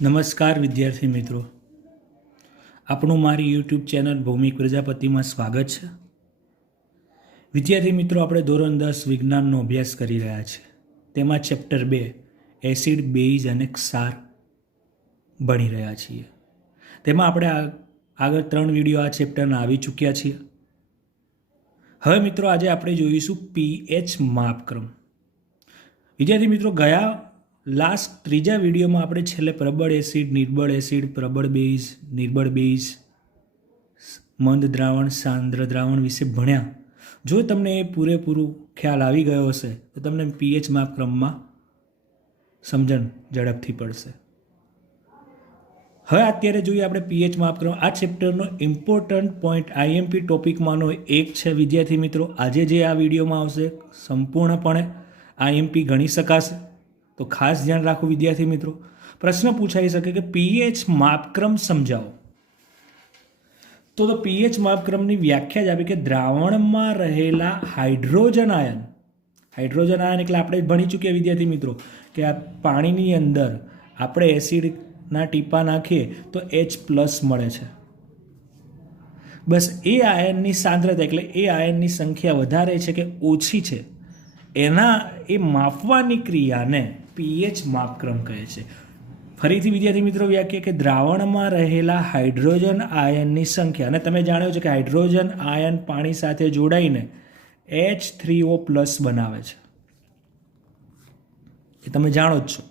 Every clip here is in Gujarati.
નમસ્કાર વિદ્યાર્થી મિત્રો, આપણું મારી યુટ્યુબ ચેનલ ભૌમિક પ્રજાપતિમાં સ્વાગત છે. વિદ્યાર્થી મિત્રો, આપણે ધોરણ 10 વિજ્ઞાનનો અભ્યાસ કરી રહ્યા છીએ. તેમાં ચેપ્ટર 2 એસિડ, બેઝ અને ક્ષાર ભણી રહ્યા છીએ. તેમાં આપણે આગળ 3 વિડીયો આ ચેપ્ટરના આવી ચૂક્યા છીએ. હવે મિત્રો, આજે આપણે જોઈશું પીએચ માપક્રમ. વિદ્યાર્થી મિત્રો, લાસ્ટ ત્રીજા વિડીયોમાં આપણે છેલ્લે પ્રબળ એસિડ, નિર્બળ એસિડ, પ્રબળ બેઝ, નિર્બળ બેઝ, મંદ દ્રાવણ, સાંદ્ર દ્રાવણ વિશે ભણ્યા. જો તમને એ પૂરેપૂરું ખ્યાલ આવી ગયો હશે તો તમને પીએચ માપક્રમમાં સમજણ ઝડપથી પડશે. હવે અત્યારે જોઈએ આપણે પીએચ માપક્રમ. આ ચેપ્ટરનો ઇમ્પોર્ટન્ટ પોઈન્ટ આઈએમપી ટોપિકમાંનો એક છે. વિદ્યાર્થી મિત્રો, આજે જે આ વિડીયોમાં આવશે સંપૂર્ણપણે આઈએમપી ગણી શકાશે, તો ખાસ ધ્યાન રાખો વિદ્યાર્થી મિત્રો. પ્રશ્ન પૂછાઈ શકે કે પીએચ માપક્રમ સમજાવો. તો પીએચ માપક્રમની વ્યાખ્યા જ આપી કે દ્રાવણમાં રહેલા હાઇડ્રોજન આયન એટલે આપણે ભણી ચૂક્યા વિદ્યાર્થી મિત્રો કે આ પાણીની અંદર આપણે એસિડના ટીપા નાખીએ તો H+ મળે છે. બસ એ આયનની સાંદ્રતા એટલે એ આયનની સંખ્યા વધારે છે કે ઓછી છે, એના એ માપવાની ક્રિયાને પીએચ માપક્રમ કહે છે. ફરીથી વિદ્યાર્થી મિત્રો વ્યાખ્યા કે દ્રાવણમાં રહેલા હાઇડ્રોજન આયનની સંખ્યા, અને તમે જાણો છો કે હાઇડ્રોજન આયન પાણી સાથે જોડાઈને H3O+ બનાવે છે, એ તમે જાણો જ છો.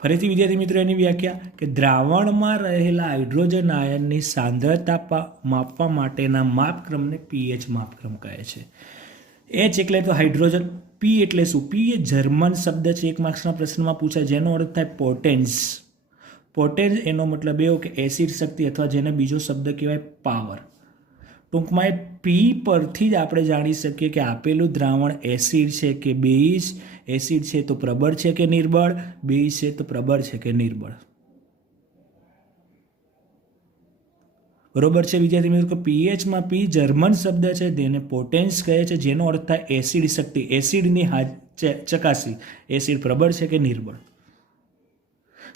ફરીથી વિદ્યાર્થી મિત્રો એની વ્યાખ્યા કે દ્રાવણમાં રહેલા હાઇડ્રોજન આયનની સાંદ્રતા માપવા માટેના માપક્રમને પીએચ માપક્રમ કહે છે. H એટલે તો હાઇડ્રોજન, પી એટલે શું? પી એ જર્મન શબ્દ છે, એક માર્ક્સના પ્રશ્નમાં પૂછાય, જેનો અર્થ થાય પોટેન્સ. પોટેન્સ એનો મતલબ એવો કે એસિડ શક્તિ, અથવા જેને બીજો શબ્દ કહેવાય પાવર. ટૂંકમાં એ પી પરથી જ આપણે જાણી શકીએ કે આપેલું દ્રાવણ એસિડ છે કે બેઝ. એસિડ છે તો પ્રબળ છે કે નિર્બળ, બેઝ છે તો પ્રબળ છે કે નિર્બળ. બરોબર છે વિદ્યાર્થી મિત્રો કે પીએચમાં પી જર્મન શબ્દ છે, તેને પોટેન્સ કહે છે, જેનો અર્થ થાય એસિડ શક્તિ, એસિડની ચકાસી, એસિડ પ્રબળ છે કે નિર્બળ.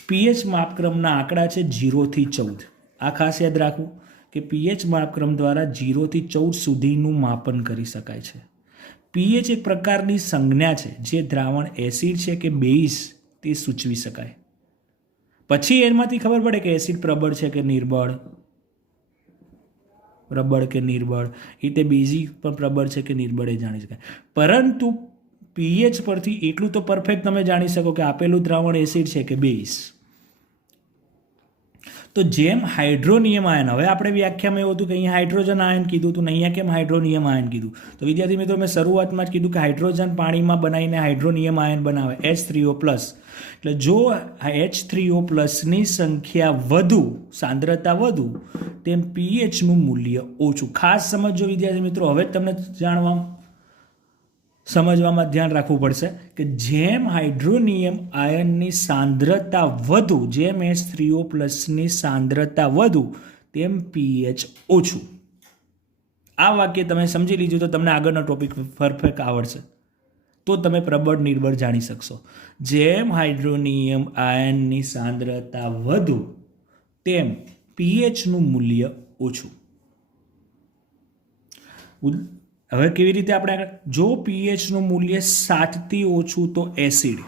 પીએચ માપક્રમના આંકડા છે 0 થી 14. આ ખાસ યાદ રાખવું કે પીએચ માપક્રમ દ્વારા 0 થી 14 સુધીનું માપન કરી શકાય છે. પીએચ એક પ્રકારની સંજ્ઞા છે જે દ્રાવણ એસિડ છે કે બેઝ તે સૂચવી શકાય. પછી એમાંથી ખબર પડે કે એસિડ પ્રબળ છે કે નિર્બળ, એ તે બેઝિક પણ પ્રબળ છે કે નિર્બળ એ જાણી શકાય. પરંતુ પીએચ પરથી એટલું તો પરફેક્ટ તમે જાણી શકો કે આપેલું દ્રાવણ એસિડ છે કે બેઝ. તો જેમ હાઇડ્રોનિયમ આયન, હવે આપણે વ્યાખ્યામાં એવું હતું કે અહીંયા હાઇડ્રોજન આયન કીધું હતું ને અહીંયા કેમ હાઇડ્રોનિયમ આયન કીધું? તો વિદ્યાર્થી મિત્રો, મેં શરૂઆતમાં જ કીધું કે હાઇડ્રોજન પાણીમાં બનાવીને હાઇડ્રોનિયમ આયન બનાવે H3O+. એટલે જો H3O+ની સંખ્યા વધુ, સાંદ્રતા વધુ, તેમ પીએચનું મૂલ્ય ઓછું. ખાસ સમજો વિદ્યાર્થી મિત્રો, હવે તમને સમજવામાં ધ્યાન રાખવું પડશે કે જેમ હાઇડ્રોનિયમ આયનની સાંદ્રતા વધુ, જેમ H3O+ની સાંદ્રતા વધુ, તેમ પીએચ ઓછું. આ વાક્ય તમે સમજી લીધું તો તમને આગળનો ટોપિક પરફેક્ટ આવડશે, તો તમે પ્રબળ નિર્બળ જાણી શકશો. જેમ હાઇડ્રોનિયમ આયનની સાંદ્રતા વધુ, તેમ પીએચનું મૂલ્ય ઓછું. હવે કેવી રીતે આપણે, જો પીએચનું મૂલ્ય 7 થી ઓછું તો એસિડ.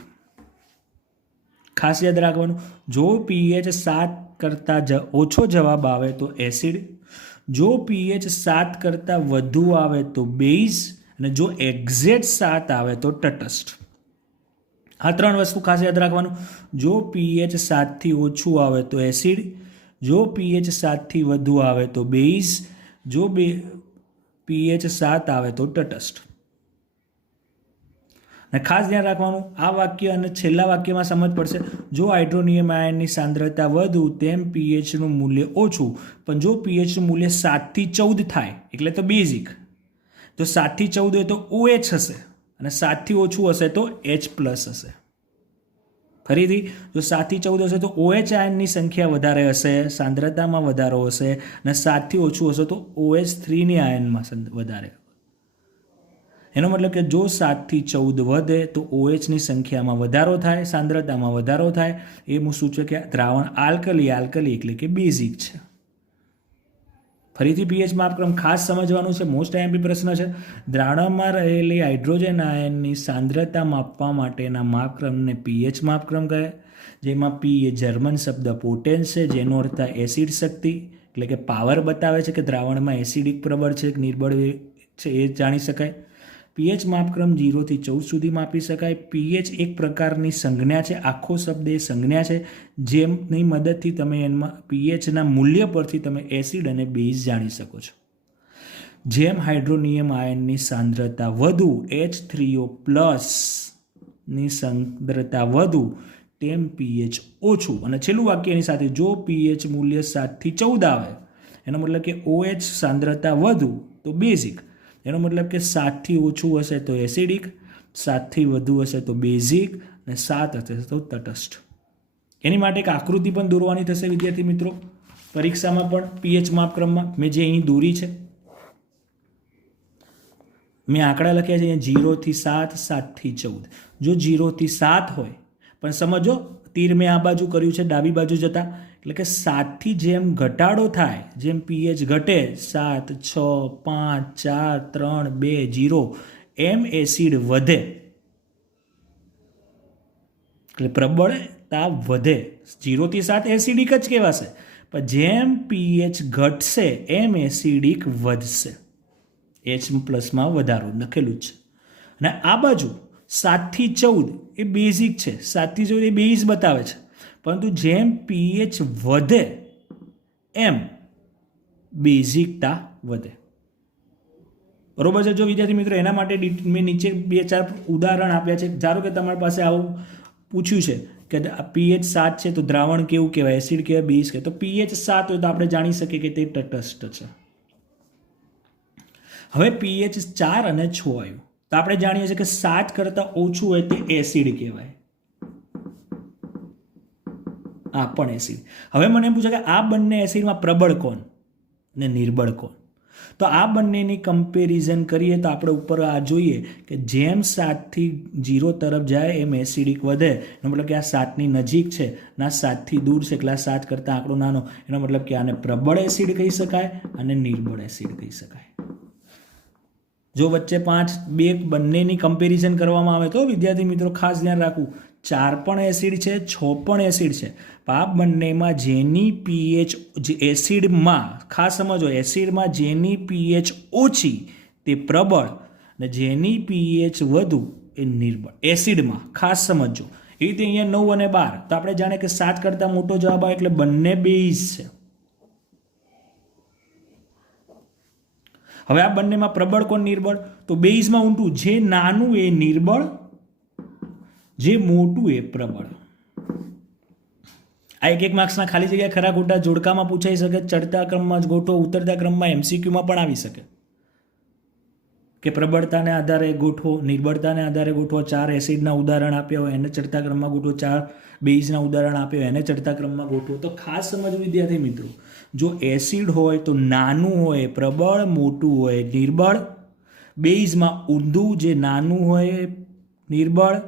ખાસ યાદ રાખવાનું, જો પીએચ 7 કરતાં ઓછો જવાબ આવે તો એસિડ, જો પીએચ 7 કરતાં વધુ આવે તો બેઝ, અને જો એક્ઝેક્ટ 7 આવે તો તટસ્થ. આ 3 વસ્તુ ખાસ યાદ રાખવાનું. જો પીએચ 7 થી ઓછું આવે તો એસિડ, જો પીએચ 7 થી વધુ આવે તો બેઝ, જો પીએચ 7 આવે તો તટસ્થ. અને ખાસ ધ્યાન રાખવાનું, આ વાક્ય અને છેલ્લા વાક્યમાં સમજ પડશે. જો હાઇડ્રોનિયમ આયનની સાંદ્રતા વધુ, તેમ પીએચનું મૂલ્ય ઓછું. પણ જો પીએચનું મૂલ્ય 7 થી 14 થાય, એટલે તો બેઝિક, તો 7 થી 14 હોય તો OH હશે, અને 7 થી ઓછું હશે તો H+ હશે. ફરીથી, જો 7 થી 14 હશે તો OH આયનની સંખ્યા વધારે હશે, સાંદ્રતામાં વધારો હશે, અને 7 થી ઓછું હશે તો OH3ની આયનમાં વધારે. એનો મતલબ કે જો 7થી 14 વધે તો OHની સંખ્યામાં વધારો થાય, સાંદ્રતામાં વધારો થાય. એ હું સૂચવે કે દ્રાવણ આલ્કલી એટલે કે બેઝિક છે. ફરીથી પીએચ માપક્રમ ખાસ સમજવાનું છે, મોસ્ટ આઈએમપી પ્રશ્ન છે. દ્રાવણમાં રહેલી હાઇડ્રોજન આયનની સાંદ્રતા માપવા માટેના માપક્રમને પીએચ માપક્રમ કહે, જેમાં પી એ જર્મન શબ્દ પોટેન્સ છે, જેનો અર્થ થાય એસિડ શક્તિ, એટલે કે પાવર બતાવે છે કે દ્રાવણમાં એસિડિક પ્રબળ છે કે નિર્બળ છે એ જાણી શકાય. પીએચ માપક્રમ 0થી 14 સુધી માપી શકાય. પીએચ એક પ્રકારની સંજ્ઞા છે, આખો શબ્દ એ સંજ્ઞા છે, જેમની મદદથી તમે એમાં પીએચના મૂલ્ય પરથી તમે એસિડ અને બેઝ જાણી શકો છો. જેમ હાઇડ્રોનિયમ આયનની સાંદ્રતા વધુ, H3O+ ની સાંદ્રતા વધુ, તેમ પીએચ ઓછું. અને છેલ્લું વાક્ય એની સાથે, જો પીએચ મૂલ્ય 7થી 14 આવે, એનો મતલબ કે OH સાંદ્રતા વધુ તો બેઝિક, એનો મતલબ કે 7થી ઓછું હશે તો એસિડિક, 7થી વધુ હશે તો બેઝિક, અને 7 હશે તો તટસ્થ. એની માટે એક આકૃતિ પણ દોરવાની થશે વિદ્યાર્થી મિત્રો પરીક્ષામાં પણ. પીએચ માપક્રમમાં મેં જે અહીં દોરી છે, મેં આંકડા લખ્યા છે અહીંયા 0થી 7, 7થી 14. જો 0થી 7 હોય, પણ સમજો તીર મેં આ બાજુ કર્યું છે ડાબી બાજુ જતા, એટલે કે 7થી જેમ ઘટાડો થાય, જેમ પીએચ ઘટે 7, 6, 5, 4, 3, 2, 0, એમ એસિડ વધે, એટલે પ્રબળતા વધે. 0થી 7 એસિડિક જ કહેવાશે, પણ જેમ પીએચ ઘટશે એમ એસિડિક વધશે. H+માં વધારો લખેલું જ છે. અને આ બાજુ 7થી 14 એ બેઝિક છે, 7થી 14 એ બેઝ બતાવે છે, પરંતુ જેમ પીએચ વધે એમ બેઝિકતા વધે. બરોબર છે. જો વિદ્યાર્થી મિત્રો એના માટે મેં નીચે 2-4 ઉદાહરણ આપ્યા છે. ધારો કે તમારી પાસે આવું પૂછ્યું છે કે પીએચ 7 છે તો દ્રાવણ કેવું કહેવાય, એસિડ કહેવાય, બેઝ કહેવાય. તો પીએચ 7 હોય તો આપણે જાણી શકીએ કે તે તટસ્થ છે. હવે પીએચ 4 અને 6 આવ્યું તો આપણે જાણીએ છીએ કે 7 કરતાં ઓછું હોય તે એસિડ કહેવાય. આ પણ એસિડ. હવે મને એમ પૂછે કે આ બંને એસિડમાં પ્રબળ કોણ અને નિર્બળ કોણ? તો આ બંનેની કમ્પેરિઝન કરીએ તો આપણે ઉપર આ જોઈએ કે જેમ 7થી 0 તરફ જાય એમ એસિડિક વધે, એનો મતલબ કે આ 7ની નજીક છે, ના 7થી દૂર છે, એટલે આ 7 કરતાં આંકડો નાનો, એનો મતલબ કે આને પ્રબળ એસિડ કહી શકાય અને નિર્બળ એસિડ કહી શકાય. જો વચ્ચે 5 બંનેની કમ્પેરિઝન કરવામાં આવે તો વિદ્યાર્થી મિત્રો ખાસ ધ્યાન રાખવું, 4 પણ એસિડ છે, 6 પણ એસિડ છે. આ બંનેમાં જેની પીએચ એસિડમાં, ખાસ સમજો, એસિડમાં જેની પીએચ ઓછી તે પ્રબળ અને જેની પીએચ વધુ એ નિર્બળ. એસિડમાં ખાસ સમજો. એ રીતે અહીંયા 9 અને 12 તો આપણે જાણે કે 7 કરતાં મોટો જવાબ આવે એટલે બંને બેઝ છે. હવે આ બંનેમાં પ્રબળ કોણ નિર્બળ? તો બેઝમાં ઊંટું, જે નાનું એ નિર્બળ, જે મોટું એ પ્રબળ. આ એક માર્ક્સના ખાલી જગ્યા ખરા ખોટા જોડકામાં પૂછાઈ શકે, ચડતા ક્રમમાં જ ગોઠવો, ઉતરતા ક્રમમાં MCQમાં પણ આવી શકે કે પ્રબળતાને આધારે ગોઠવો, નિર્બળતાને આધારે ગોઠવો. 4 એસિડના ઉદાહરણ આપ્યા હોય એને ચડતા ક્રમમાં ગોઠવો, 4 બેઝના ઉદાહરણ આપ્યા હોય એને ચડતા ક્રમમાં ગોઠવો. તો ખાસ સમજવું વિદ્યાર્થી મિત્રો, જો એસિડ હોય તો નાનું હોય પ્રબળ, મોટું હોય નિર્બળ. બેઝમાં ઊંધું, જે નાનું હોય નિર્બળ,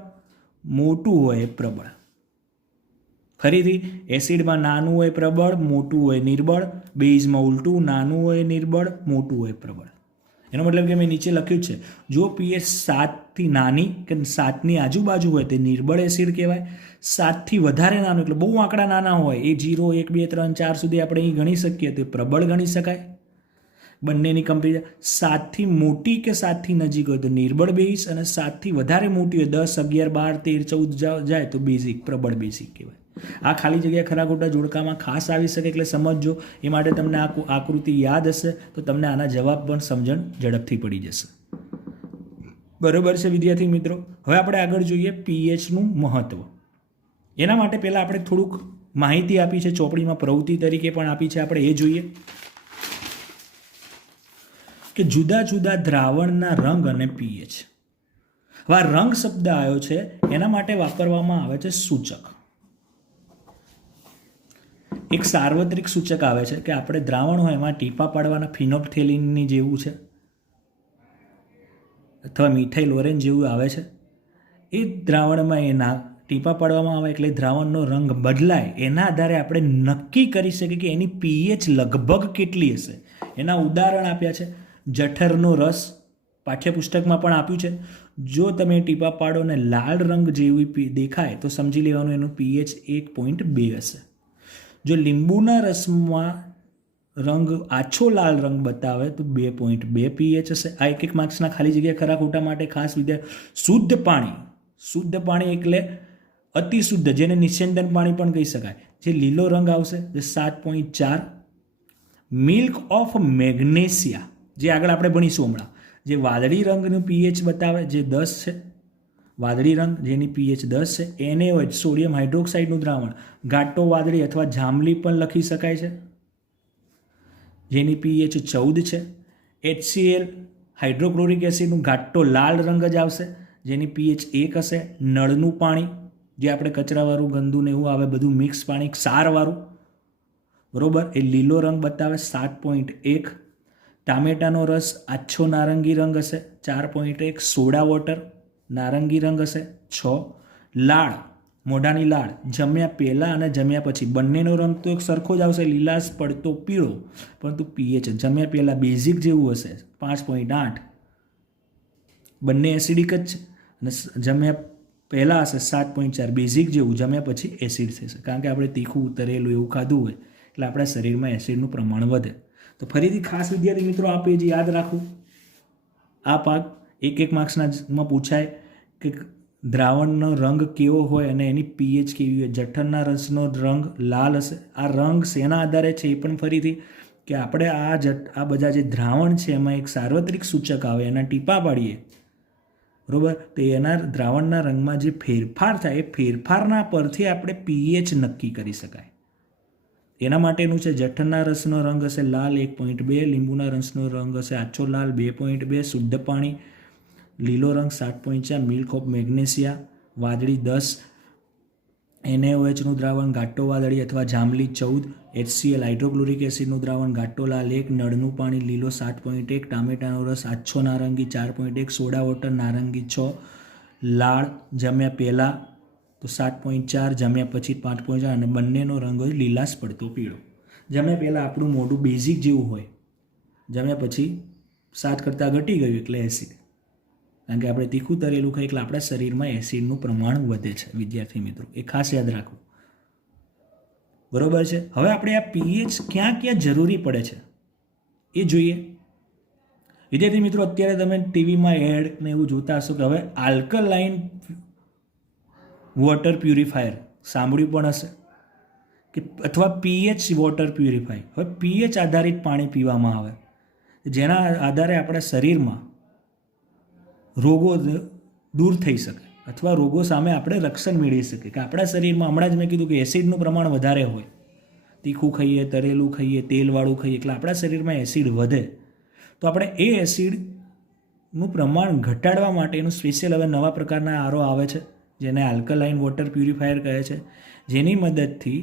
મોટું હોય પ્રબળ. ફરીથી એસિડમાં નાનું હોય પ્રબળ, મોટું હોય નિર્બળ. બેઝમાં ઉલટું, નાનું હોય નિર્બળ, મોટું હોય પ્રબળ. એનો મતલબ કે મેં નીચે લખ્યું છે, જો પીએચ 7થી નાની કે 7ની આજુબાજુ હોય તે નિર્બળ એસિડ કહેવાય. 7થી વધારે નાનું એટલે બહુ આંકડા નાના હોય, એ 0, 1, 2, 3, 4 સુધી આપણે અહીં ગણી શકીએ તો પ્રબળ ગણી શકાય. બંનેની કમ્પેરિઝન. 7થી મોટી કે 7થી નજીક હોય તો નિર્બળ બેઝ, અને 7થી વધારે મોટી હોય 10, 11, 12, 13, 14 જાય તો બેઝિક, પ્રબળ બેઝિક કહેવાય. આ ખાલી જગ્યા ખરા ખોટા જોડકામાં ખાસ આવી શકે એટલે સમજજો. એ માટે તમને આ આકૃતિ યાદ હશે તો તમને આના જવાબ પણ સમજણ ઝડપથી પડી જશે. બરોબર છે વિદ્યાર્થી મિત્રો. હવે આપણે આગળ જોઈએ પીએચનું મહત્વ. એના માટે પહેલાં આપણે થોડુંક માહિતી આપી છે, ચોપડીમાં પ્રવૃત્તિ તરીકે પણ આપી છે, આપણે એ જોઈએ કે જુદા જુદા દ્રાવણના રંગ અને પીએચ. હવે આ રંગ શબ્દ આવ્યો છે એના માટે વાપરવામાં આવે છે સૂચક. એક સાર્વત્રિક સૂચક આવે છે કે આપણે દ્રાવણ હોય એમાં ટીપા પાડવાના, ફિનોપ્થેલિનની જેવું છે. અથવા મીઠાઈ ઓરેન્જ જેવું આવે છે, એ દ્રાવણમાં એના ટીપા પાડવામાં આવે એટલે દ્રાવણનો રંગ બદલાય. એના આધારે આપણે નક્કી કરી શકીએ કે એની પીએચ લગભગ કેટલી હશે. એના ઉદાહરણ આપ્યા છે. જઠરનો રસ પાઠ્યપુસ્તકમાં પણ આપ્યું છે. જો તમે ટીપા પાડો ને લાલ રંગ જેવી દેખાય તો સમજી લેવાનું એનું પીએચ 1.2 હશે. જો લીંબુના રસમાં રંગ આછો લાલ રંગ બતાવે તો 2.2 પીએચ હશે. આ એક માર્ક્સના ખાલી જગ્યા ખરા ખોટા માટે ખાસ શુદ્ધ પાણી એટલે અતિ શુદ્ધ, જેને નિસ્યંદન પાણી પણ કહી શકાય, જે લીલો રંગ આવશે જે 7.4. મિલ્ક ઓફ મેગ્નેશિયા જે આગળ આપણે ભણીશું હમણાં, જે વાદળી રંગનું પીએચ બતાવે જે 10 છે, વાદળી રંગ જેની પીએચ 10 છે. NaOH સોડિયમ હાઇડ્રોક્સાઇડનું દ્રાવણ ઘાટો વાદળી અથવા જાંબલી પણ લખી શકાય છે, જેની પીએચ 14 છે. HCl હાઇડ્રોક્લોરિક એસિડનું ઘાટો લાલ રંગ જ આવશે, જેની પીએચ 1 હશે. નળનું પાણી જે આપણે કચરાવાળું ગંદુ ને એવું આવે બધું મિક્સ પાણી ક્ષારવાળું, બરોબર, એ લીલો રંગ બતાવે 7.1. ટામેટાનો રસ આછો નારંગી રંગ હશે 4.1. સોડા વોટર નારંગી રંગ હશે 6. લાળ, મોઢાની લાળ જમ્યા પહેલાં અને જમ્યા પછી બંનેનો રંગ તો એક સરખો જ આવશે, લીલાશ પડતો પીળો, પરંતુ પીએચ જમ્યા પહેલાં બેઝિક જેવું હશે 5.8. બંને એસિડિક જ છે. અને જમ્યા પહેલાં હશે 7.4 બેઝિક જેવું, જમ્યા પછી એસિડ થશે, કારણ કે આપણે તીખું તરેલું એવું ખાધું હોય એટલે આપણા શરીરમાં એસિડનું પ્રમાણ વધે. તો ફરીથી ખાસ વિદ્યાર્થી મિત્રો આ પેજ યાદ રાખવું. આ ભાગ એક માર્ક્સમાં પૂછાય કે દ્રાવણનો રંગ કેવો હોય અને એની પીએચ કેવી હોય. જઠરના રસનો રંગ લાલ હશે. આ રંગ શેના આધારે છે એ પણ ફરીથી કે આપણે આ બધા જે દ્રાવણ છે એમાં એક સાર્વત્રિક સૂચક આવે, એના ટીપા પાડીએ, બરાબર, તો એના દ્રાવણના રંગમાં જે ફેરફાર થાય એ ફેરફારના પરથી આપણે પીએચ નક્કી કરી શકાય. એના માટેનું છે જઠરના રસનો રંગ હશે લાલ 1.2, લીંબુના રસનો રંગ હશે આછો લાલ 2.2, શુદ્ધ પાણી લીલો રંગ 7.4, મિલ્ક ઓફ મેગ્નેશિયા વાદળી 10, NaOHનું દ્રાવણ ઘાટો વાદળી અથવા જાંબલી 14, HCl હાઇડ્રોક્લોરિક એસિડનું દ્રાવણ ઘાટો લાલ 1, નળનું પાણી લીલો 7.1, ટામેટાનો રસ આછો નારંગી 4.1, સોડા વોટર નારંગી 6, લાળ જમ્યા પહેલાં તો 7.4, જમ્યા પછી 5.4 અને બંનેનો રંગ હોય લીલાશ પડતો પીળો. જમ્યા પહેલાં આપણું મોઢું બેઝિક જેવું હોય, જમ્યા પછી 7 કરતાં ઘટી ગયું એટલે એસિડ, કારણ કે આપણે તીખું તરેલું ખાઈ એટલે આપણા શરીરમાં એસિડનું પ્રમાણ વધે છે. વિદ્યાર્થી મિત્રો એ ખાસ યાદ રાખવું, બરોબર છે. હવે આપણે આ પીએચ ક્યાં ક્યાં જરૂરી પડે છે એ જોઈએ. વિદ્યાર્થી મિત્રો અત્યારે તમે ટીવીમાં એડ ને એવું જોતા હશો કે હવે આલ્કલાઇન વોટર પ્યુરિફાયર સાંભળ્યું પણ હશે કે અથવા પીએચ વોટર પ્યુરિફાયર. હવે પીએચ આધારિત પાણી પીવામાં આવે જેના આધારે આપણા શરીરમાં રોગો દૂર થઈ શકે અથવા રોગો સામે આપણે રક્ષણ મેળવી શકીએ. કે આપણા શરીરમાં હમણાં જ મેં કીધું કે એસિડનું પ્રમાણ વધારે હોય, તીખું ખાઈએ, તરેલું ખાઈએ, તેલવાળું ખાઈએ એટલે આપણા શરીરમાં એસિડ વધે. તો આપણે એ એસિડનું પ્રમાણ ઘટાડવા માટેનું સ્પેશિયલ હવે નવા પ્રકારના આરો આવે છે જેને આલ્કલાઇન વોટર પ્યુરિફાયર કહે છે, જેની મદદથી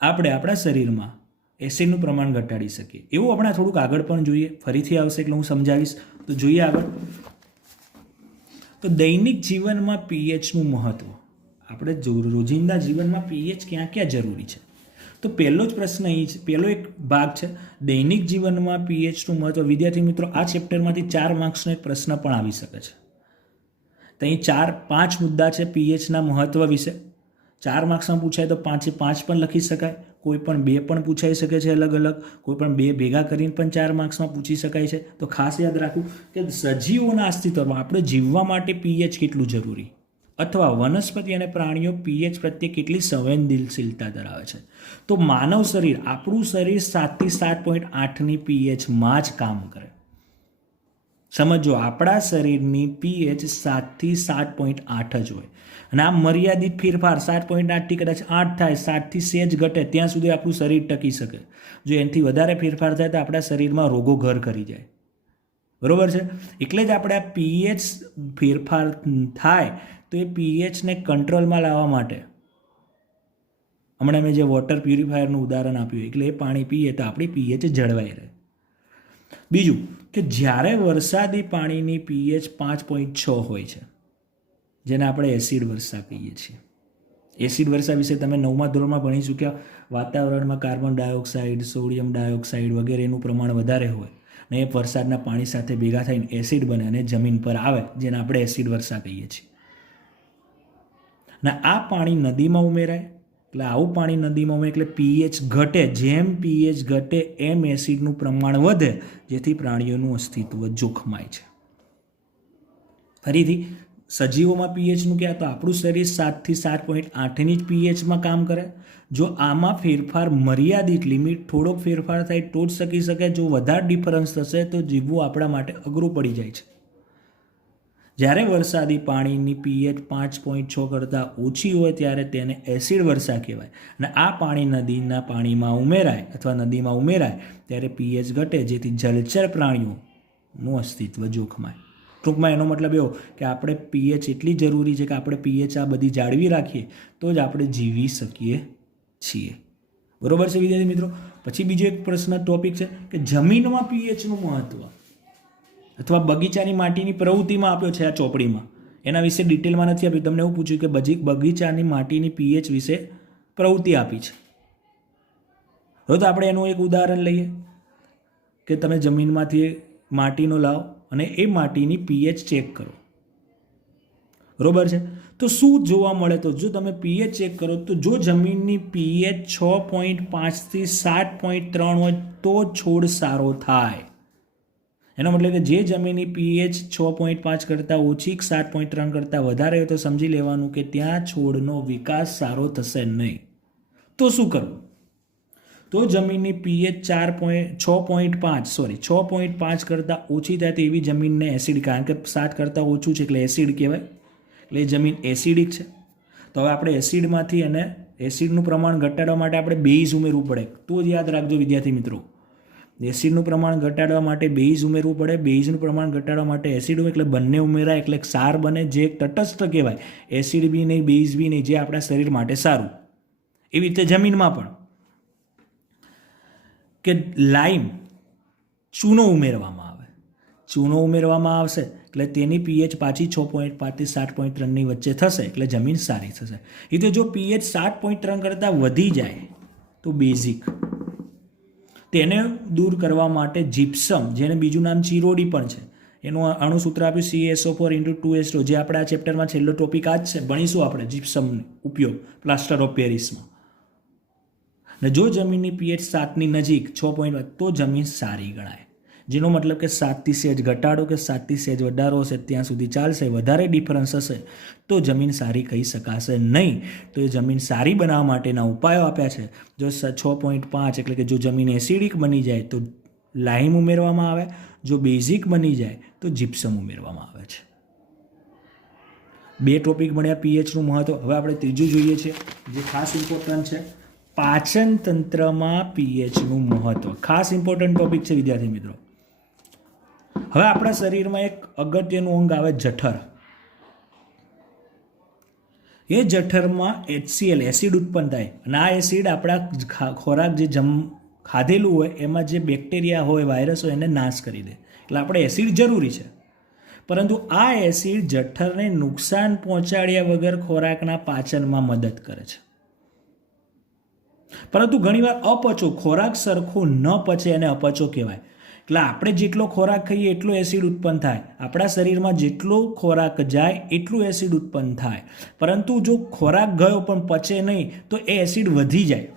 આપણે આપણા શરીરમાં એસિડનું પ્રમાણ ઘટાડી શકીએ. એવું આપણે થોડુંક આગળ પણ જોઈએ, ફરીથી આવશે એટલે હું સમજાવીશ. તો જોઈએ આગળ. તો દૈનિક જીવનમાં પીએચનું મહત્ત્વ, આપણે રોજિંદા જીવનમાં પીએચ ક્યાં ક્યાં જરૂરી છે. તો પહેલો જ પ્રશ્ન એ છે, પહેલો એક ભાગ છે દૈનિક જીવનમાં પીએચનું મહત્ત્વ. વિદ્યાર્થી મિત્રો આ ચેપ્ટરમાંથી 4 માર્ક્સનો એક પ્રશ્ન પણ આવી શકે છે. તો અહીં 4-5 મુદ્દા છે પીએચના મહત્ત્વ વિશે. 4 માર્ક્સમાં પૂછાય તો 5 પણ લખી શકાય, કોઈ પણ 2 પણ પૂછાઈ શકે છે અલગ અલગ, કોઈ પણ 2 ભેગા કરીને પણ 4 માર્ક્સમાં પૂછી શકાય છે. તો ખાસ યાદ રાખવું કે સજીવોના અસ્તિત્વમાં આપણે જીવવા માટે પીએચ કેટલું જરૂરી, અથવા વનસ્પતિ અને પ્રાણીઓ પીએચ પ્રત્યે કેટલી સંવેદનશીલતા ધરાવે છે. તો માનવ શરીર, આપણું શરીર 7 થી 7.8ની પીએચમાં જ કામ કરે. સમજો, આપણા શરીરની પીએચ 7 થી 7.8 જ હોય અને આ મર્યાદિત ફેરફાર 7.8થી કદાચ 8 થાય, 7થી સેજ ઘટે ત્યાં સુધી આપણું શરીર ટકી શકે. જો એનાથી વધારે ફેરફાર થાય તો આપણા શરીરમાં રોગો ઘર કરી જાય, બરોબર છે. એટલે જ આપણે આ પીએચ ફેરફાર થાય તો એ પીએચને કંટ્રોલમાં લાવવા માટે હમણાં મેં જે વોટર પ્યુરિફાયરનું ઉદાહરણ આપ્યું એટલે એ પાણી પીએ તો આપણી પીએચ જળવાઈ રહે. બીજું કે જ્યારે વરસાદી પાણીની pH 5.6 હોય છે, જેને આપણે એસિડ વર્ષા કહીએ છીએ. એસિડ વર્ષા વિશે તમે 9મા ધોરણમાં ભણી ચૂક્યા. વાતાવરણમાં કાર્બન ડાયોક્સાઇડ, સોડિયમ ડાયોક્સાઇડ વગેરેનું પ્રમાણ વધારે હોય ને એ વરસાદના પાણી સાથે ભેગા થઈને એસિડ બને અને જમીન પર આવે, જેને આપણે એસિડ વર્ષા કહીએ છીએ. ને આ પાણી નદીમાં ઉમેરાય, એટલે આવું પાણી નદીમાં ઉમેરાય એટલે pH ઘટે. જેમ pH ઘટે એમ એસિડનું પ્રમાણ વધે, જેથી પ્રાણીઓનું અસ્તિત્વ જોખમાય છે. ફરીથી સજીવોમાં pHનું ક્યાં, તો આપણું શરીર 7 થી 7.8ની જ pHમાં કામ કરે. જો આમાં ફેરફાર મર્યાદિત લિમિટ, થોડોક ફેરફાર થાય તો જ શકી શકે. જો વધારે ડિફરન્સ થશે તો જીવવું આપણા માટે અઘરું પડી જાય છે. જ્યારે વરસાદી પાણીની pH 5.6 કરતાં ઓછી હોય ત્યારે તેને એસિડ વર્ષા કહેવાય. અને આ પાણી નદીના પાણીમાં ઉમેરાય અથવા નદીમાં ઉમેરાય ત્યારે pH ઘટે, જેથી જલચર પ્રાણીઓનું અસ્તિત્વ જોખમાય. ટૂંકમાં એનો મતલબ એવો કે આપણે pH એટલી જરૂરી છે કે આપણે pH આ બધી જાળવી રાખીએ તો જ આપણે જીવી શકીએ છીએ. બરોબર છે વિદ્યાર્થી મિત્રો. પછી બીજો એક પ્રશ્ન ટોપિક છે કે જમીનમાં pHનું મહત્વ અથવા બગીચાની માટીની પ્રવૃત્તિમાં આપ્યો છે આ ચોપડીમાં. એના વિશે ડિટેલમાં નથી આપ્યું. તમને એવું પૂછ્યું કે બગીચાની માટીની pH વિશે પ્રવૃત્તિ આપી છે. હવે તો આપણે એનું એક ઉદાહરણ લઈએ કે તમે જમીનમાંથી માટીનો લાવો અને એ માટીની pH ચેક કરો. બરોબર છે. તો શું જોવા મળે? તો જો તમે pH ચેક કરો તો જો જમીનની pH 6.5 થી 7.3 હોય તો છોડ સારો થાય. એનો મતલબ કે જે જમીનની pH 6.5 કરતાં ઓછી, 7.3 કરતાં વધારે હોય તો સમજી લેવાનું કે ત્યાં છોડનો વિકાસ સારો થશે નહીં. તો શું કરવું? તો જમીનની pH 6.5 કરતાં ઓછી થાય તેવી જમીનને એસિડ, કારણ કે 7 કરતાં ઓછું છે એટલે એસિડ કહેવાય, એટલે એ જમીન એસિડિક છે. તો હવે આપણે એસિડમાંથી અને એસિડનું પ્રમાણ ઘટાડવા માટે આપણે બેઝ ઉમેરવું પડે. તો જ યાદ રાખજો વિદ્યાર્થી મિત્રો, એસિડનું પ્રમાણ ઘટાડવા માટે બેઝ ઉમેરવું પડે. બેઝનું પ્રમાણ ઘટાડવા માટે એસિડ એટલે બંને ઉમેરાય એટલે ક્ષાર બને, જે તટસ્થ કહેવાય. એસિડ બી નહીં, બેઝ બી નહીં, જે આપણા શરીર માટે સારું. એવી રીતે જમીનમાં પણ કે લાઈમ, ચૂનો ઉમેરવામાં આવે. ચૂનો ઉમેરવામાં આવશે એટલે તેની pH પાછી 6.5 થી 7.3ની વચ્ચે થશે એટલે જમીન સારી થશે. એ તો જો pH 7.3 કરતાં વધી જાય તો બેઝિક, તેને દૂર કરવા માટે જીપ્સમ, જેને બીજું નામ ચિરોડી પણ છે, એનું અણુસૂત્ર આપ્યું CaSO4 × 2SO, જે આપણા આ ચેપ્ટરમાં છેલ્લો ટોપિક આ જ છે. ભણીશું આપણે જીપ્સમનો ઉપયોગ પ્લાસ્ટર ઓફ પેરિસમાં. ને જો જમીનની pH 7ની નજીક 6.5 તો જમીન સારી ગણાય. જેનો મતલબ કે 7થી સહેજ ઘટાડો કે 7થી સહેજ વધારો હશે ત્યાં સુધી ચાલશે. વધારે ડિફરન્સ હશે તો જમીન સારી કહી શકાશે નહીં. તો એ જમીન સારી બનાવવા માટેના ઉપાયો આપ્યા છે. જો 6.5 એટલે કે જો જમીન એસિડિક બની જાય તો લાઇમ ઉમેરવામાં આવે, જો બેઝિક બની જાય તો જીપ્સમ ઉમેરવામાં આવે છે. 2 ટોપિક મળ્યા pHનું મહત્વ. હવે આપણે ત્રીજું જોઈએ છીએ જે ખાસ ઇમ્પોર્ટન્ટ છે, પાચન તંત્રમાં pHનું મહત્વ. ખાસ ઇમ્પોર્ટન્ટ ટોપિક છે વિદ્યાર્થી મિત્રો. હવે આપણા શરીરમાં એક અગત્યનું અંગ આવે જઠર. એ જઠરમાં HCl એસિડ ઉત્પન્ન થાય અને આ એસિડ આપણા ખોરાક જે ખાધેલું હોય એમાં જે બેક્ટેરિયા હોય, વાયરસ હોય એને નાશ કરી દે. એટલે આપણે એસિડ જરૂરી છે. પરંતુ આ એસિડ જઠરને નુકસાન પહોંચાડ્યા વગર ખોરાકના પાચનમાં મદદ કરે છે. પરંતુ ઘણીવાર અપચો, ખોરાક સરખો ન પચે એને અપચો કહેવાય. એટલે આપણે જેટલો ખોરાક ખાઈએ એટલો એસિડ ઉત્પન્ન થાય. આપણા શરીરમાં જેટલો ખોરાક જાય એટલું એસિડ ઉત્પન્ન થાય. પરંતુ જો ખોરાક ગયો પણ પચે નહીં તો એ એસિડ વધી જાય.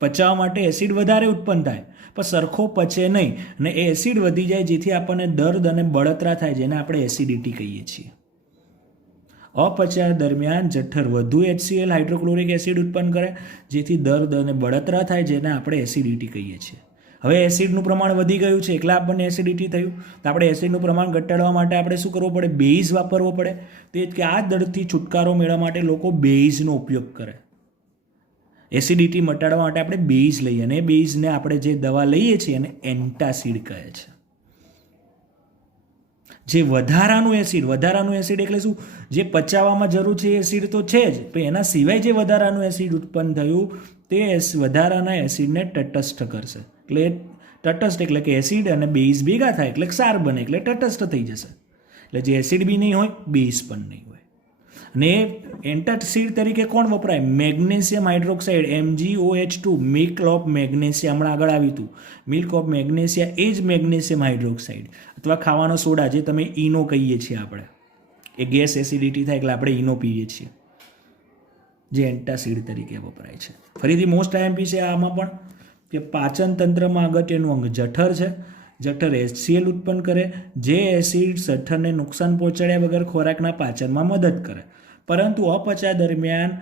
પચાવવા માટે એસિડ વધારે ઉત્પન્ન થાય પણ સરખો પચે નહીં અને એ એસિડ વધી જાય, જેથી આપણને દર્દ અને બળતરા થાય, જેને આપણે એસિડિટી કહીએ છીએ. અપચાર દરમિયાન જઠર વધુ HCl હાઇડ્રોક્લોરિક એસિડ ઉત્પન્ન કરે, જેથી દર્દ અને બળતરા થાય, જેને આપણે એસિડિટી કહીએ છીએ. હવે એસિડનું પ્રમાણ વધી ગયું છે એટલે આપણને એસિડિટી થયું. તો આપણે એસિડનું પ્રમાણ ઘટાડવા માટે આપણે શું કરવું પડે? બેઝ વાપરવો પડે. તે જ કે આ દર્દથી છુટકારો મેળવવા માટે લોકો બેઝનો ઉપયોગ કરે. એસિડિટી મટાડવા માટે આપણે બેઝ લઈએ અને એ બેઝને આપણે જે દવા લઈએ છીએ એને એન્ટાસિડ કહે છે. જે વધારાનું એસિડ એટલે શું? જે પચાવવામાં જરૂર છે એ એસિડ તો છે જ, પણ એના સિવાય જે વધારાનું એસિડ ઉત્પન્ન થયું તે વધારાના એસિડને તટસ્થ કરશે. એટલે તટસ્થ એટલે કે એસિડ અને બેઝ ભેગા થાય એટલે ક્ષાર બને એટલે તટસ્થ થઈ જશે. એટલે જે એસિડ બી નહીં હોય, બેઝ પણ નહીં હોય. અને એન્ટાસિડ તરીકે કોણ વપરાય? Magnesium hydroxide MgOH2, milk of magnesia. હમણાં આગળ આવ્યું હતું. મિલ્ક ઓફ મેગ્નેશિયા એ જ મેગ્નેશિયમ હાઇડ્રોક્સાઇડ અથવા ખાવાનો સોડા જે તમે ઈનો કહીએ છીએ આપણે. એ ગેસ એસિડિટી થાય એટલે આપણે ઈનો પીએ છીએ, જે એન્ટાસિડ તરીકે વપરાય છે. ફરીથી મોસ્ટ આઈએમપી છે આમાં પણ કે પાચન તંત્રમાં અગત્યનું અંગ જઠર છે. જઠર HCl ઉત્પન્ન કરે, જે એસિડ જઠરને નુકસાન પહોંચાડ્યા વગર ખોરાકના પાચનમાં મદદ કરે. પરંતુ અપચા દરમિયાન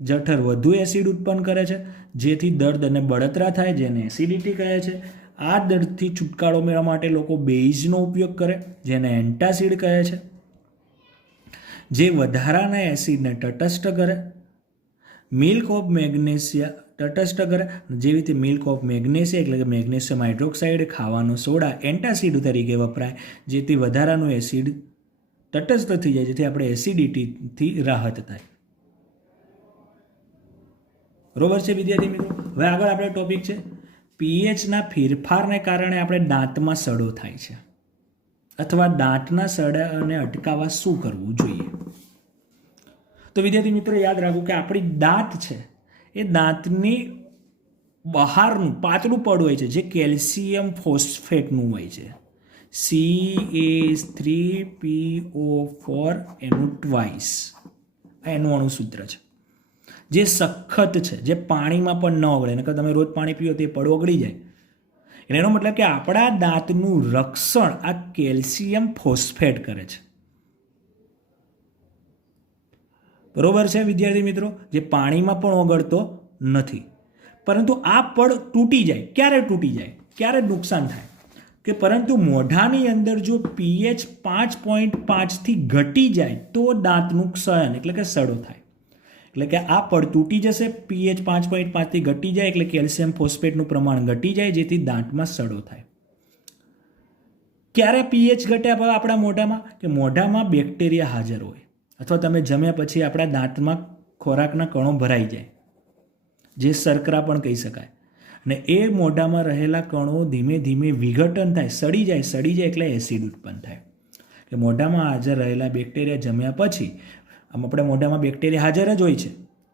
જઠર વધુ એસિડ ઉત્પન્ન કરે છે, જેથી દર્દ અને બળતરા થાય, જેને એસિડિટી કહે છે. આ દર્દથી છુટકારો મેળવવા માટે લોકો બેઇઝનો ઉપયોગ કરે, જેને એન્ટાસિડ કહે છે, જે વધારાના એસિડને તટસ્થ કરે. મિલ્ક ઓફ મેગ્નેશિયા તટસ્થ કરે. જેવી રીતે મિલ્ક ઓફ મેગ્નેશિયા એટલે કે મેગ્નેશિયમ હાઇડ્રોક્સાઇડ ખાવાનો સોડા એન્ટાસિડ તરીકે વપરાય, જેથી વધારાનું એસિડ તટસ્થ થઈ જાય, જેથી આપણે એસિડિટીથી રાહત થાય. બરોબર છે વિદ્યાર્થી મિત્રો. હવે આગળ આપણે ટોપિક છે પીએચના ફેરફારને કારણે આપણે દાંતમાં સડો થાય છે અથવા દાંતના સડાને અટકાવવા શું કરવું જોઈએ. તો વિદ્યાર્થી મિત્રો યાદ રાખવું કે આપણી દાંત છે એ દાંતની બહારનું પાતળું પડ હોય છે, જે કેલ્શિયમ ફોસ્ફેટનું હોય છે. CH3PO4 એનું ટ્વાઇસ આ એનું અણુસૂત્ર છે, જે સખત છે, જે પાણીમાં પણ ન ઓગળે. નકર તમે રોજ પાણી પીઓ તો એ પડ ઓગળી જાય. એટલે એનો મતલબ કે આપણા દાંતનું રક્ષણ આ કેલ્શિયમ ફોસ્ફેટ કરે છે. બરોબર છે વિદ્યાર્થી મિત્રો, જે પાણીમાં પણ ઓગળતો નથી. પરંતુ આ પડ તૂટી જાય. ક્યારે તૂટી જાય, ક્યારે નુકસાન થાય કે પરંતુ મોઢાની અંદર જો pH 5.5થી ઘટી જાય તો દાંતનું ક્ષયન એટલે કે સડો થાય. એટલે કે આ પડ તૂટી જશે, pH 5.5થી ઘટી જાય એટલે કેલ્શિયમ ફોસ્ફેટનું પ્રમાણ ઘટી જાય, જેથી દાંતમાં સડો થાય. ક્યારે pH ઘટ્યા આપણા મોઢામાં? કે મોઢામાં બેક્ટેરિયા હાજર હોય અથવા તમે જમ્યા પછી આપણા દાંતમાં ખોરાકના કણો ભરાઈ જાય, જે શર્કરા પણ કહી શકાય. અને એ મોઢામાં રહેલા કણો ધીમે ધીમે વિઘટન થાય, સડી જાય એટલે એસિડ ઉત્પન્ન થાય. કે મોઢામાં હાજર રહેલા બેક્ટેરિયા જમ્યા પછી આપણે મોઢામાં બેક્ટેરિયા હાજર જ હોય છે,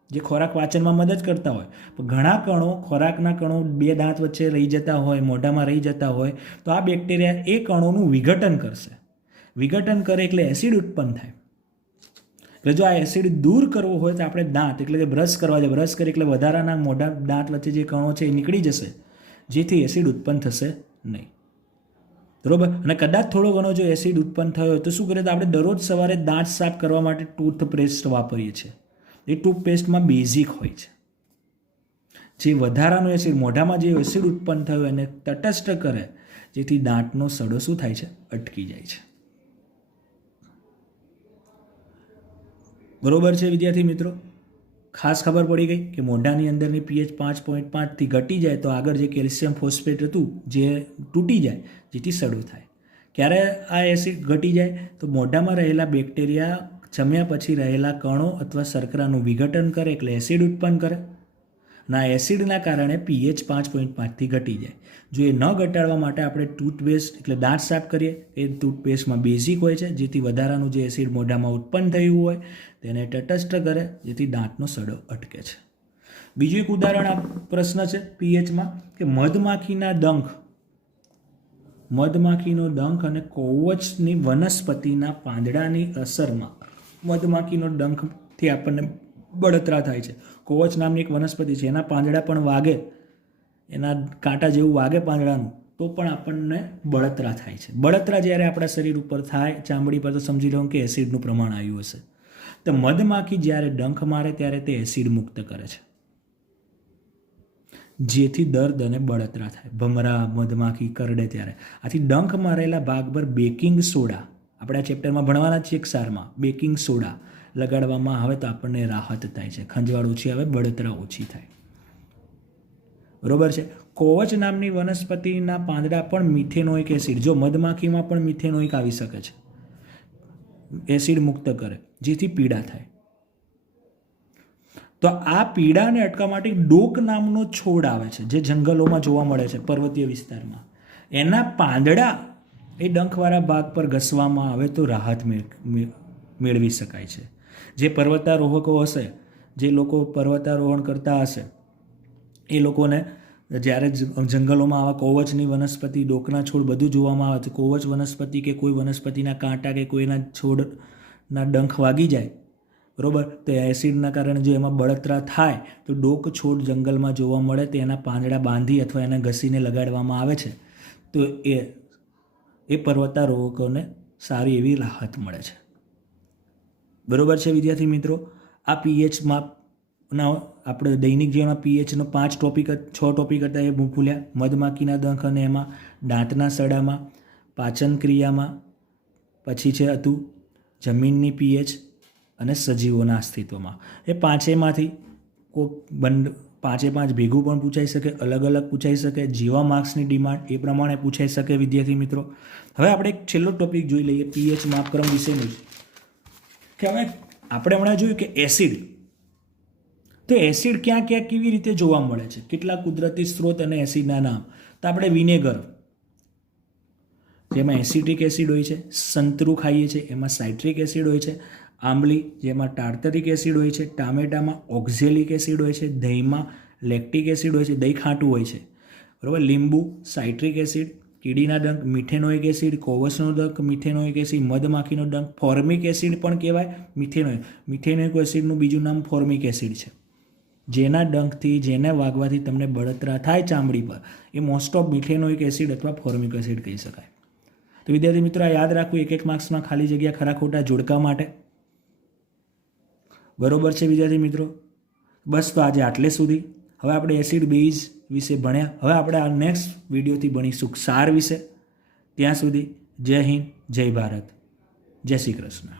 જે ખોરાક પાચનમાં મદદ કરતા હોય. પણ ઘણા કણો, ખોરાકના કણો બે દાંત વચ્ચે રહી જતા હોય, મોઢામાં રહી જતા હોય, તો આ બેક્ટેરિયા એ કણોનું વિઘટન કરશે. વિઘટન કરે એટલે એસિડ ઉત્પન્ન થાય. એટલે જો આ એસિડ દૂર કરવો હોય તો આપણે દાંત એટલે કે બ્રશ કરવા જાય. બ્રશ કરી એટલે વધારાના મોઢા દાંત વચ્ચે જે કણો છે એ નીકળી જશે, જેથી એસિડ ઉત્પન્ન થશે નહીં. બરોબર. અને કદાચ થોડો ઘણો જો એસિડ ઉત્પન્ન થયો હોય તો શું કરીએ? તો આપણે દરરોજ સવારે દાંત સાફ કરવા માટે ટૂથપેસ્ટ વાપરીએ છીએ. એ ટૂથપેસ્ટમાં બેઝિક હોય છે, જે વધારાનો એસિડ મોઢામાં જે એસિડ ઉત્પન્ન થયો એને તટસ્થ કરે, જેથી દાંતનો સડો શું થાય છે? અટકી જાય છે. બરોબર છે વિદ્યાર્થી મિત્રો. ખાસ ખબર પડી ગઈ કે મોઢાની અંદરની pH 5.5થી ઘટી જાય તો આગળ જે કેલ્શિયમ ફોસ્ફેટ હતું જે તૂટી જાય, જેથી સડો થાય. ક્યારે આ એસિડ ઘટી જાય? તો મોઢામાં રહેલા બેક્ટેરિયા જમ્યા પછી રહેલા કણો અથવા શર્કરાનું વિઘટન કરે એટલે એસિડ ઉત્પન્ન કરે. અને આ એસિડના કારણે pH 5.5થી ઘટી જાય. જો એ ન ઘટાડવા માટે આપણે ટૂથપેસ્ટ એટલે દાંત સાફ કરીએ, એ ટૂથપેસ્ટમાં બેઝિક હોય છે, જેથી વધારાનું જે એસિડ મોઢામાં ઉત્પન્ન થયું હોય તેને તટસ્થ કરે, જેથી દાંતનો સડો અટકે છે. બીજું એક ઉદાહરણ આ પ્રશ્ન છે પીએચમાં કે મધમાખીનો ડંખ અને કોવચની વનસ્પતિના પાંદડાની અસરમાં મધમાખીનો ડંખથી આપણને બળતરા થાય છે. કોવચ નામની એક વનસ્પતિ છે, એના પાંદડા પણ વાગે, એના કાંટા જેવું વાગે પાંદડાનું, તો પણ આપણને બળતરા થાય છે. બળતરા જ્યારે આપણા શરીર ઉપર થાય, ચામડી પર, તો સમજી લો કે એસિડનું પ્રમાણ આવ્યું હશે. તો મધમાખી જ્યારે ડંખ મારે ત્યારે તે એસિડ મુક્ત કરે છે, જેથી દર્દ અને બળતરા થાય. ભમરા, મધમાખી કરડે ત્યારે. આથી ડંખ મારેલા ભાગ પર બેકિંગ સોડા, આપણે આ ચેપ્ટરમાં ભણવાના છીએ ક્ષારમાં, બેકિંગ સોડા લગાડવામાં આવે તો આપણને રાહત થાય છે, ખંજવાળ ઓછી આવે, બળતરા ઓછી થાય. બરોબર છે. કોવચ નામની વનસ્પતિના પાંદડા પણ મિથેનોઇક એસિડ, જો મધમાખીમાં પણ મિથેનોઇક આવી શકે છે, એસિડ મુક્ત કરે, જેથી પીડા થાય. તો આ પીડાને અટકાવવા માટે ડોક નામનો છોડ આવે છે જે જંગલોમાં જોવા મળે છે પર્વતીય વિસ્તારમાં. એના પાંદડા એ ડંખવાળા ભાગ પર ઘસવામાં આવે તો રાહત મેળવી શકાય છે. જે પર્વતારોહકો હશે, જે લોકો પર્વતારોહણ કરતા હશે, એ લોકોને જ્યારે જંગલોમાં આવા કોવચની વનસ્પતિ, ડોકના છોડ બધું જોવામાં આવે છે, કોવચ વનસ્પતિ કે કોઈ વનસ્પતિના કાંટા કે કોઈના છોડના ડંખ વાગી જાય, બરાબર, તો એસિડના કારણે જો એમાં બળતરા થાય તો ડોક છોડ જંગલમાં જોવા મળે તો એના પાંદડા બાંધી અથવા એને ઘસીને લગાડવામાં આવે છે તો એ પર્વતારોહકોને સારી એવી રાહત મળે છે. બરાબર છે વિદ્યાર્થી મિત્રો. આ પીએચ માપના આપણે દૈનિક જીવનના પીએચનો 6 ટોપિક હતા એ ભૂલ્યા. મધમાખીના ડંખ અને એમાં દાંતના સડામાં, પાચન ક્રિયામાં, પછી હતું જમીનની પીએચ અને સજીવોના અસ્તિત્વમાં. એ પાંચેમાંથી કોઈ 5 ભેગું પણ પૂછાઈ શકે, અલગ અલગ પૂછાઈ શકે, જેવા માર્ક્સની ડિમાન્ડ એ પ્રમાણે પૂછાઈ શકે વિદ્યાર્થી મિત્રો. હવે આપણે એક છેલ્લો ટોપિક જોઈ લઈએ પીએચ માપક્રમ વિશેનું જ, કે હવે આપણે હમણાં જોયું કે એસિડ, તો એસિડ ક્યાં ક્યાં કેવી રીતે જોવા મળે છે, કેટલા કુદરતી સ્ત્રોત અને એસિડના નામ. તો આપણે વિનેગર, જેમાં એસિટ્રિક એસિડ હોય છે, સંતરું ખાઈએ છીએ એમાં સાઇટ્રિક એસિડ હોય છે, આંબલી જેમાં ટાર્ટરિક એસિડ હોય છે, ટામેટામાં ઓક્ઝેલિક એસિડ હોય છે, દહીંમાં લેક્ટિક એસિડ હોય છે, દહીં ખાટું હોય છે, બરાબર, લીંબુ સાઇટ્રિક એસિડ, કીડીના ડંખ મિથેનોઇક એસિડ, કોવસનો ડંખ મિથેનોઇક એસિડ, મધમાખીનો ડંખ ફોર્મિક એસિડ પણ કહેવાય મિથેનોઇક એસિડનું બીજું નામ ફોર્મિક એસિડ છે. જેના ડંખથી, જેને વાગવાથી તમને બળતરા થાય ચામડી પર, એ મોસ્ટ ઓફ મિથેનોઇક એસિડ અથવા ફોર્મિક એસિડ કહી શકાય. તો વિદ્યાર્થી મિત્રો આ યાદ રાખવું એક માર્ક્સમાં ખાલી જગ્યા ખરા ખોટા જોડકા માટે. બરોબર છે વિદ્યાર્થી મિત્રો. બસ તો આજે આટલે સુધી. હવે આપણે એસિડ બેઝ વિશે ભણ્યા. હવે આપણે આ નેક્સ્ટ વિડીયોથી ભણીશું ક્ષાર વિશે. ત્યાં સુધી જય હિન્દ, જય ભારત, જય શ્રી કૃષ્ણ.